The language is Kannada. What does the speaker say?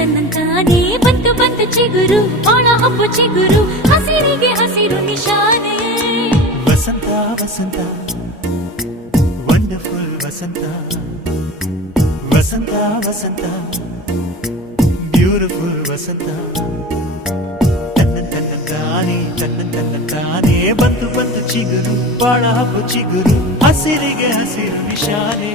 ತನ್ನಂತಾನೇ ಬಂತು ಬಂತು ಚಿಗುರು ಬಾಳ ಹಬ್ಬ ಚಿಗುರು ಹಸಿರಿಗೆ ಹಸಿರು ನಿಶಾನೆ ವಸಂತ ವಸಂತ ವಂಡರ್ಫುಲ್ ವಸಂತ ವಸಂತ ವಸಂತ ಬ್ಯೂಟಿಫುಲ್ ವಸಂತ ತನ್ನ ಬಂತು ಬಂತು ಚಿಗುರು ಬಾಳ ಹಬ್ಬ ಚಿಗುರು ಹಸಿರಿಗೆ ಹಸಿರು ನಿಶಾನೆ